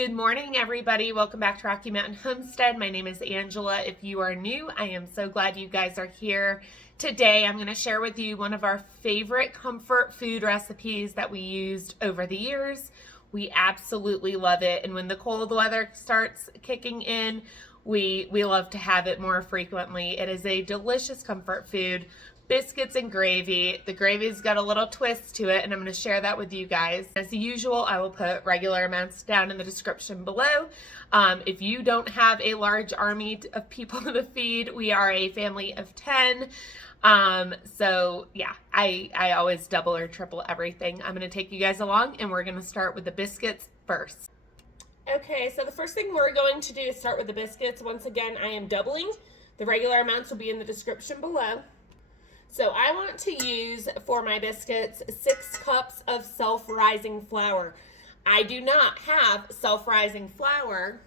Good morning, everybody. Welcome back to Rocky Mountain Homestead. My name is Angela. If you are new, I am so glad you guys are here. Today, I'm going to share with you one of our favorite comfort food recipes that we used over the years. We absolutely love it. And when the cold weather starts kicking in, we love to have it more frequently. It is a delicious comfort food. Biscuits and gravy. The gravy's got a little twist to it, and I'm going to share that with you guys. As usual, I will put regular amounts down in the description below. If you don't have a large army of people to feed, we are a family of 10. So yeah, I always double or triple everything. I'm going to take you guys along, and we're going to start with the biscuits first. Okay, so the first thing we're going to do is start with the biscuits. Once again, I am doubling. The regular amounts will be in the description below. So I want to use, for my biscuits, 6 cups of self-rising flour. I do not have self-rising flour,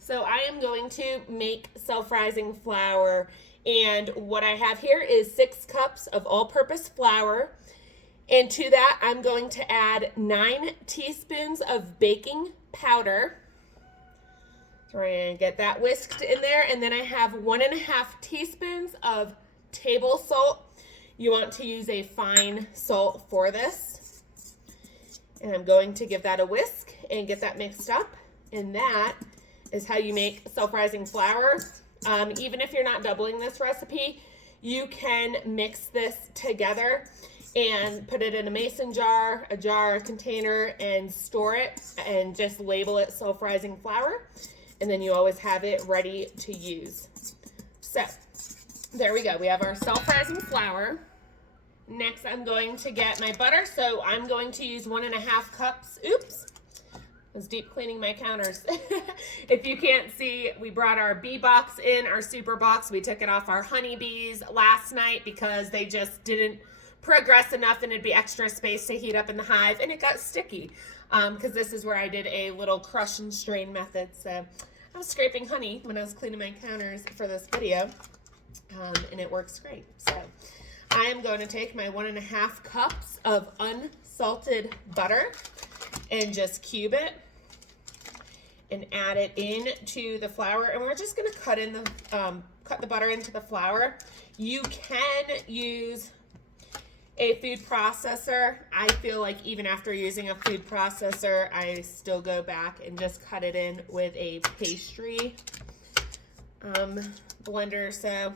so I am going to make self-rising flour. And what I have here is 6 cups of all-purpose flour. And to that, I'm going to add 9 teaspoons of baking powder. So we're going to get that whisked in there. And then I have 1.5 teaspoons of table salt. You want to use a fine salt for this. And I'm going to give that a whisk and get that mixed up. And that is how you make self-rising flour. Even if you're not doubling this recipe, you can mix this together and put it in a mason jar, a container, and store it and just label it self-rising flour. And then you always have it ready to use. So there we go. We have our self-rising flour. Next, I'm going to get my butter. So I'm going to use 1.5 cups. Oops. I was deep cleaning my counters. If you can't see, we brought our bee box in, our super box. We took it off our honeybees last night because they just didn't progress enough and it'd be extra space to heat up in the hive, and it got sticky because this is where I did a little crush and strain method. So I was scraping honey when I was cleaning my counters for this video. And it works great. So I am going to take my 1.5 cups of unsalted butter and just cube it and add it into the flour. And we're just going to cut the butter into the flour. You can use a food processor. I feel like even after using a food processor, I still go back and just cut it in with a pastry blender. So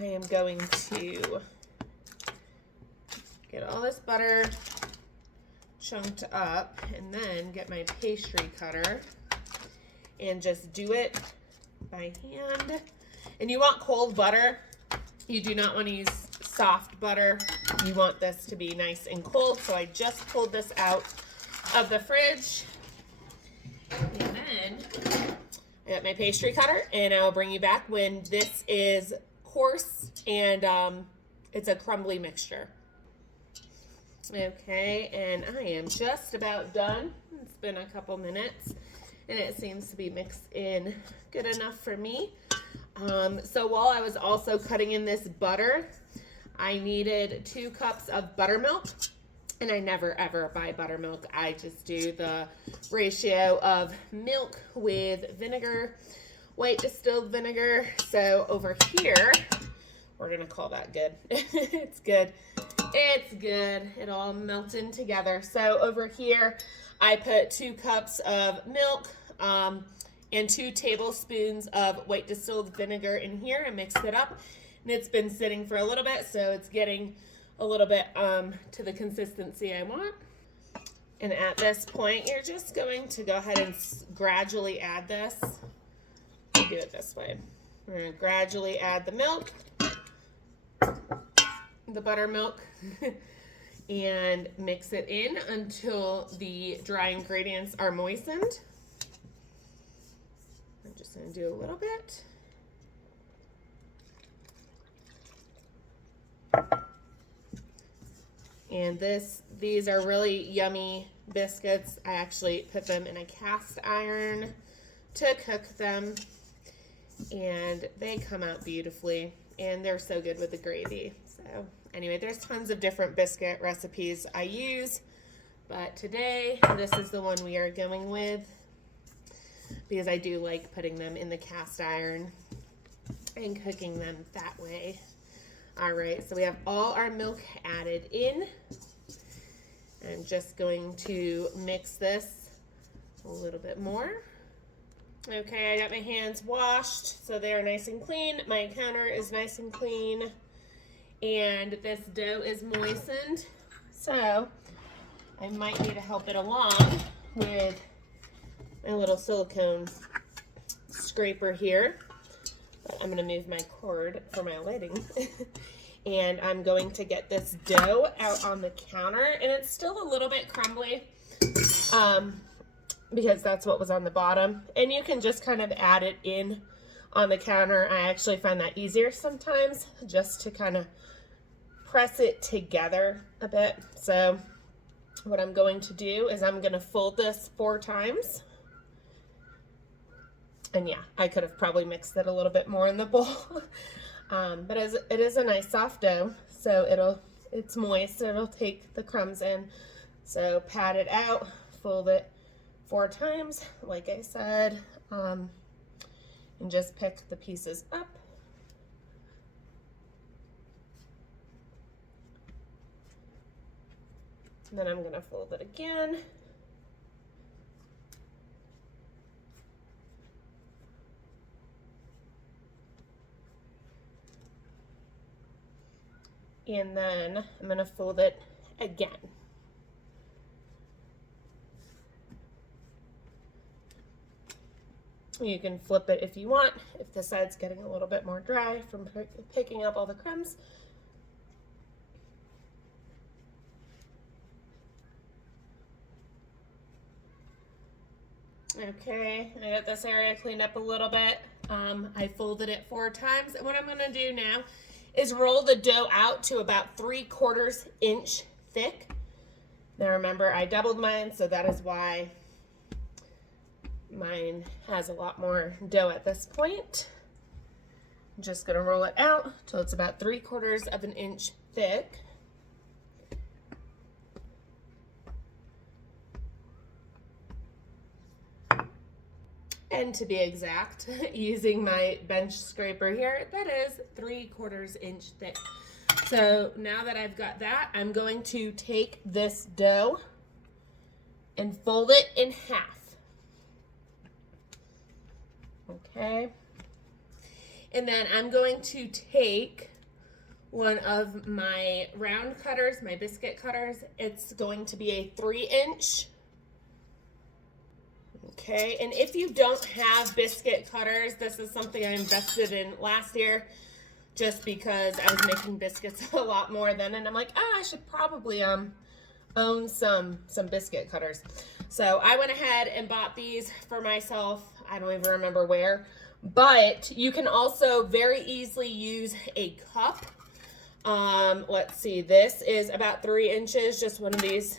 I am going to get all this butter chunked up and then get my pastry cutter and just do it by hand. And you want cold butter. You do not want to use soft butter. You want this to be nice and cold. So I just pulled this out of the fridge. And then I got my pastry cutter, and I will bring you back when this is coarse and it's a crumbly mixture. Okay, and I am just about done. It's been a couple minutes and it seems to be mixed in good enough for me. So while I was also cutting in this butter, I needed 2 cups of buttermilk, and I never ever buy buttermilk. I just do the ratio of milk with vinegar, white distilled vinegar. So over here, we're gonna call that good. It's good. It's good. It all melts in together. So over here, I put 2 cups of milk and 2 tablespoons of white distilled vinegar in here and mixed it up. And it's been sitting for a little bit, so it's getting a little bit to the consistency I want. And at this point, you're just going to go ahead and gradually add this. Do it this way. We're going to gradually add the milk, the buttermilk, and mix it in until the dry ingredients are moistened. I'm just going to do a little bit. And these are really yummy biscuits. I actually put them in a cast iron to cook them, and they come out beautifully, and they're so good with the gravy. So anyway, there's tons of different biscuit recipes I use. But today, this is the one we are going with because I do like putting them in the cast iron and cooking them that way. All right, so we have all our milk added in. I'm just going to mix this a little bit more. Okay, I got my hands washed, so they're nice and clean. My counter is nice and clean, and this dough is moistened. So I might need to help it along with my little silicone scraper here. But I'm going to move my cord for my lighting. And I'm going to get this dough out on the counter, and it's still a little bit crumbly because that's what was on the bottom. And you can just kind of add it in on the counter. I actually find that easier sometimes, just to kind of press it together a bit. So what I'm going to do is I'm going to fold this 4 times. And yeah, I could have probably mixed it a little bit more in the bowl. But it is a nice soft dough, so it's moist, so it'll take the crumbs in. So pat it out, fold it 4 times, like I said, and just pick the pieces up. And then I'm going to fold it again. And then I'm going to fold it again. You can flip it if you want, if the side's getting a little bit more dry from picking up all the crumbs. Okay, I got this area cleaned up a little bit. I folded it 4 times, and what I'm going to do now is roll the dough out to about 3/4 inch thick. Now remember, I doubled mine, so that is why mine has a lot more dough at this point. I'm just gonna roll it out till it's about 3/4 inch thick. And to be exact, using my bench scraper here, that is 3/4 inch thick. So now that I've got that, I'm going to take this dough and fold it in half. Okay. And then I'm going to take one of my round cutters, my biscuit cutters. It's going to be a 3-inch. Okay, and if you don't have biscuit cutters, this is something I invested in last year just because I was making biscuits a lot more then, and I'm like, I should probably own some biscuit cutters. So I went ahead and bought these for myself. I don't even remember where, but you can also very easily use a cup. Let's see, this is about 3 inches, just one of these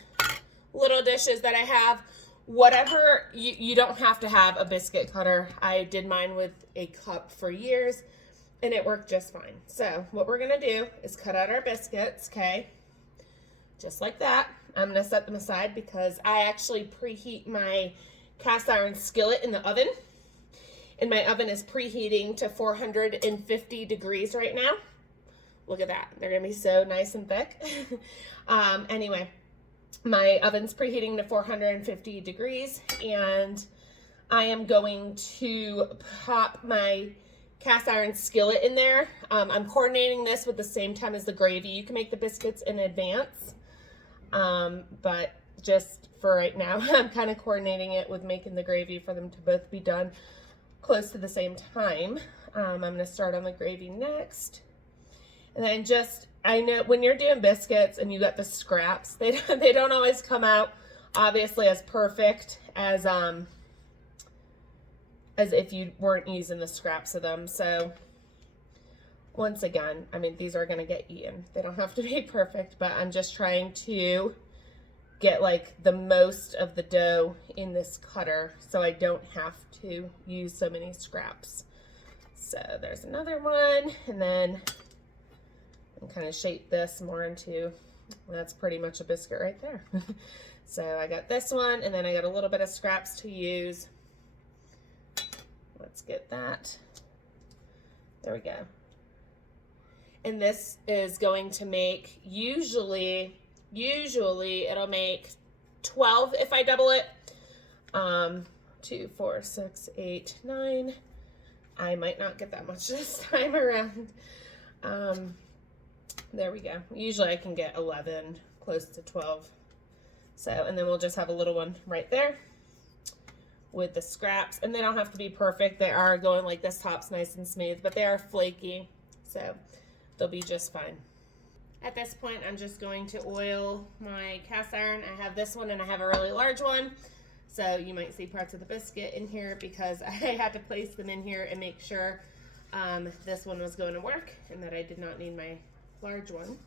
little dishes that I have. Whatever, you don't have to have a biscuit cutter. I did mine with a cup for years, and it worked just fine. So what we're gonna do is cut out our biscuits, okay? Just like that. I'm gonna set them aside because I actually preheat my cast iron skillet in the oven, and my oven is preheating to 450 degrees right now. Look at that. They're gonna be so nice and thick. Anyway. My oven's preheating to 450 degrees, and I am going to pop my cast iron skillet in there. I'm coordinating this with the same time as the gravy. You can make the biscuits in advance, but just for right now, I'm kind of coordinating it with making the gravy for them to both be done close to the same time. I'm going to start on the gravy next. And then I know when you're doing biscuits and you got the scraps, they don't always come out obviously as perfect as if you weren't using the scraps of them. So once again, I mean, these are going to get eaten. They don't have to be perfect, but I'm just trying to get like the most of the dough in this cutter so I don't have to use so many scraps. So there's another one, and then and kind of shape this more into, well, that's pretty much a biscuit right there. So I got this one, and then I got a little bit of scraps to use. Let's get that. There we go. And this is going to make, usually it'll make 12 if I double it. 2, 4, 6, 8, 9. I might not get that much this time around. There we go. Usually I can get 11, close to 12. So, and then we'll just have a little one right there with the scraps. And they don't have to be perfect. They are going like this top's nice and smooth, but they are flaky. So they'll be just fine. At this point, I'm just going to oil my cast iron. I have this one and I have a really large one. So you might see parts of the biscuit in here because I had to place them in here and make sure this one was going to work and that I did not need my large one.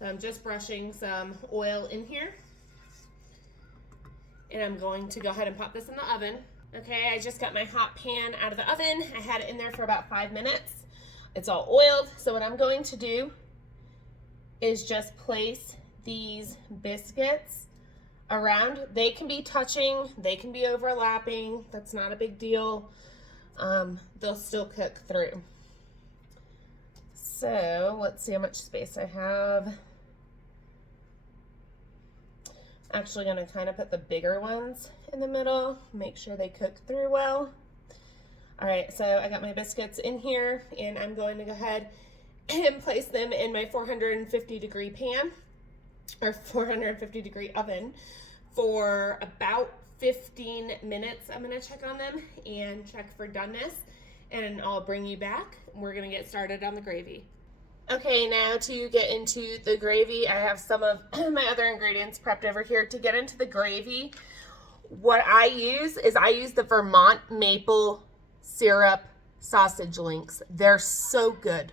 So I'm just brushing some oil in here. And I'm going to go ahead and pop this in the oven. Okay, I just got my hot pan out of the oven. I had it in there for about 5 minutes. It's all oiled. So what I'm going to do is just place these biscuits around. They can be touching, they can be overlapping. That's not a big deal. They'll still cook through. So let's see how much space I have. Actually going to kind of put the bigger ones in the middle, make sure they cook through well. All right, so I got my biscuits in here and I'm going to go ahead and place them in my 450 degree pan or 450 degree oven for about 15 minutes. I'm going to check on them and check for doneness, and I'll bring you back. We're going to get started on the gravy. Okay, now to get into the gravy, I have some of my other ingredients prepped over here. To get into the gravy, what I use is the Vermont maple syrup sausage links. They're so good.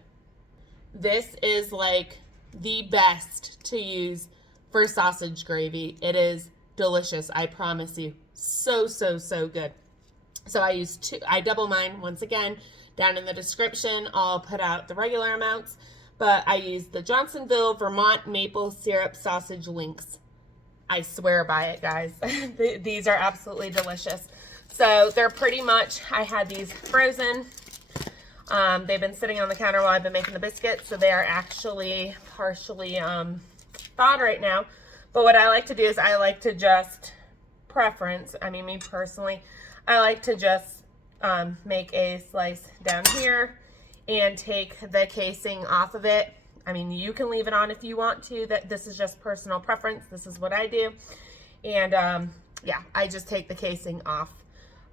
This is like the best to use for sausage gravy. It is delicious, I promise you. So good. So I use two. I double mine once again. Down in the description, I'll put out the regular amounts. But I use the Johnsonville Vermont maple syrup sausage links. I swear by it, guys. These are absolutely delicious. So they're pretty much, I had these frozen. They've been sitting on the counter while I've been making the biscuits, so they are actually partially thawed right now. But what I like to do is I like to just me personally, I like to just make a slice down here and take the casing off of it. I mean, you can leave it on if you want to. This is just personal preference. This is what I do. And yeah, I just take the casing off.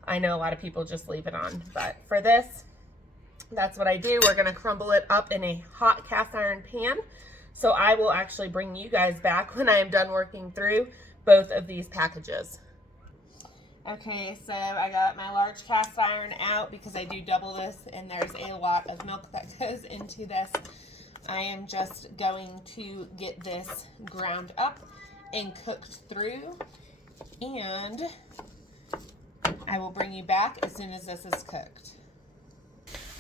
I know a lot of people just leave it on, but for this, that's what I do. We're gonna crumble it up in a hot cast iron pan. So I will actually bring you guys back when I am done working through both of these packages. Okay, so I got my large cast iron out because I do double this and there's a lot of milk that goes into this. I am just going to get this ground up and cooked through, and I will bring you back as soon as this is cooked.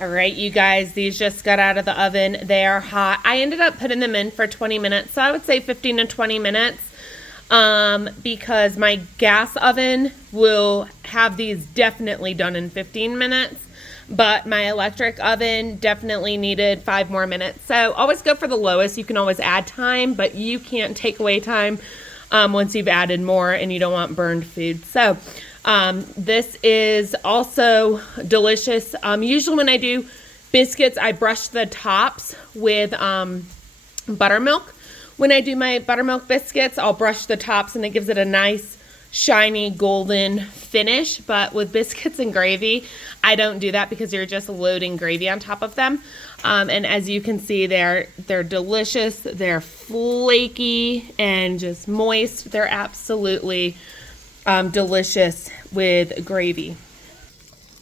All right, you guys, these just got out of the oven. They are hot. I ended up putting them in for 20 minutes, so I would say 15 to 20 minutes. Because my gas oven will have these definitely done in 15 minutes, but my electric oven definitely needed 5 more minutes. So always go for the lowest. You can always add time, but you can't take away time once you've added more and you don't want burned food. So this is also delicious. Usually when I do biscuits, I brush the tops with buttermilk. When I do my buttermilk biscuits, I'll brush the tops and it gives it a nice, shiny, golden finish. But with biscuits and gravy, I don't do that because you're just loading gravy on top of them. And as you can see, they're delicious. They're flaky and just moist. They're absolutely delicious with gravy.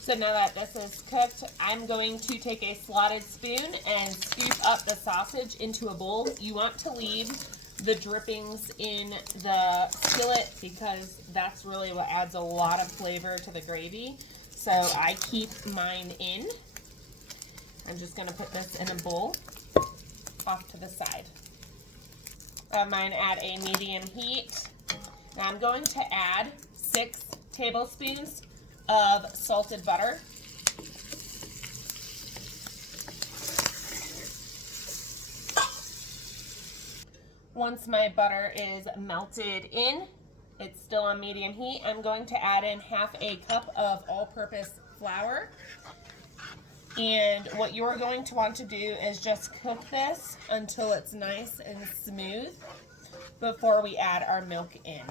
So now that this is cooked, I'm going to take a slotted spoon and scoop up the sausage into a bowl. You want to leave the drippings in the skillet because that's really what adds a lot of flavor to the gravy. So I keep mine in. I'm just going to put this in a bowl off to the side. Mine at a medium heat. Now I'm going to add 6 tablespoons of salted butter. Once my butter is melted in, it's still on medium heat, I'm going to add in half a cup of all-purpose flour. And what you're going to want to do is just cook this until it's nice and smooth before we add our milk in.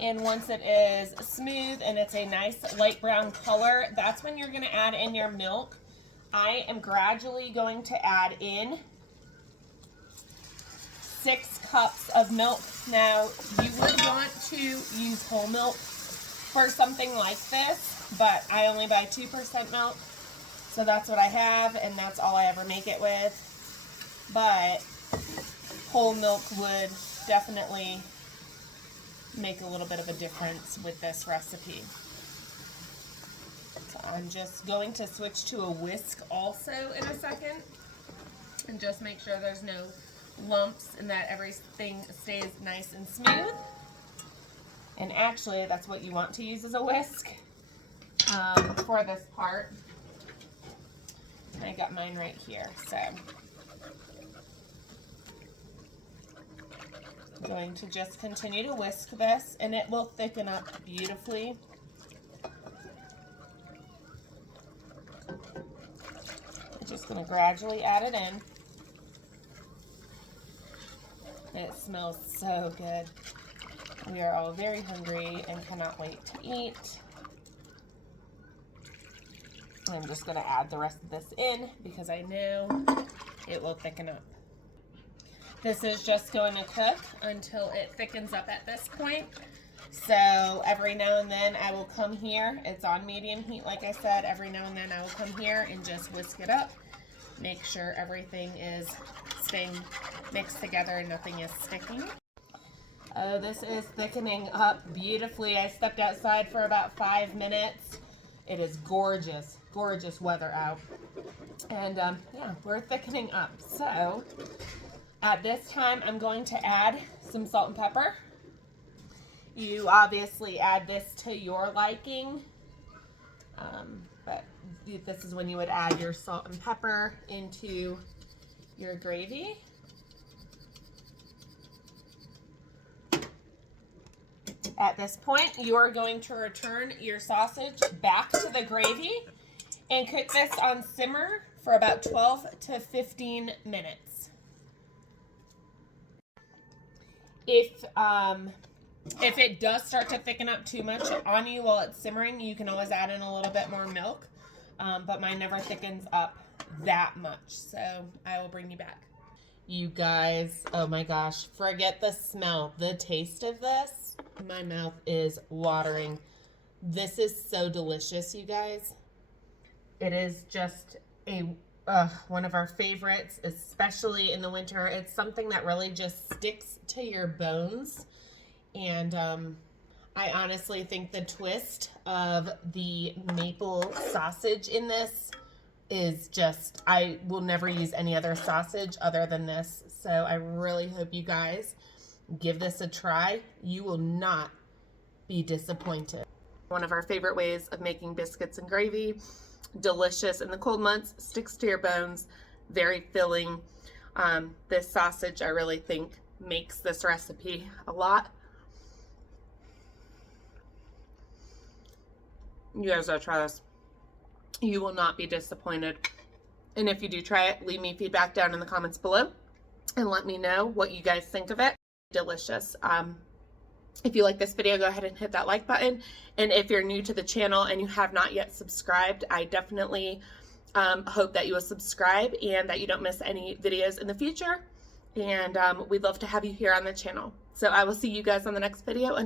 And once it is smooth and it's a nice light brown color, that's when you're going to add in your milk. I am gradually going to add in 6 cups of milk. Now, you would want to use whole milk for something like this, but I only buy 2% milk, so that's what I have, and that's all I ever make it with. But whole milk would definitely make a little bit of a difference with this recipe. So I'm just going to switch to a whisk also in a second and just make sure there's no lumps and that everything stays nice and smooth. And actually, that's what you want to use as a whisk for this part. I got mine right here, so I'm going to just continue to whisk this, and it will thicken up beautifully. I'm just going to gradually add it in. It smells so good. We are all very hungry and cannot wait to eat. I'm just going to add the rest of this in because I know it will thicken up. This is just going to cook until it thickens up at this point. So every now and then I will come here. It's on medium heat, like I said. Every now and then I will come here and just whisk it up. Make sure everything is staying mixed together and nothing is sticking. Oh, this is thickening up beautifully. I stepped outside for about 5 minutes. It is gorgeous, gorgeous weather out. And yeah, we're thickening up. So at this time, I'm going to add some salt and pepper. You obviously add this to your liking, but this is when you would add your salt and pepper into your gravy. At this point, you are going to return your sausage back to the gravy and cook this on simmer for about 12 to 15 minutes. If it does start to thicken up too much on you while it's simmering, you can always add in a little bit more milk, but mine never thickens up that much, so I will bring you back. You guys, oh my gosh, forget the smell. The taste of this, my mouth is watering. This is so delicious, you guys. It is just one of our favorites, especially in the winter. It's something that really just sticks to your bones. And I honestly think the twist of the maple sausage in this is just, I will never use any other sausage other than this. So I really hope you guys give this a try. You will not be disappointed. One of our favorite ways of making biscuits and gravy. Delicious in the cold months, sticks to your bones, very filling. This sausage, I really think, makes this recipe a lot. You guys gotta try this. You will not be disappointed. And if you do try it, leave me feedback down in the comments below and let me know what you guys think of it. Delicious. If you like this video, go ahead and hit that like button. And if you're new to the channel and you have not yet subscribed, I definitely hope that you will subscribe and that you don't miss any videos in the future. And we'd love to have you here on the channel. So I will see you guys on the next video.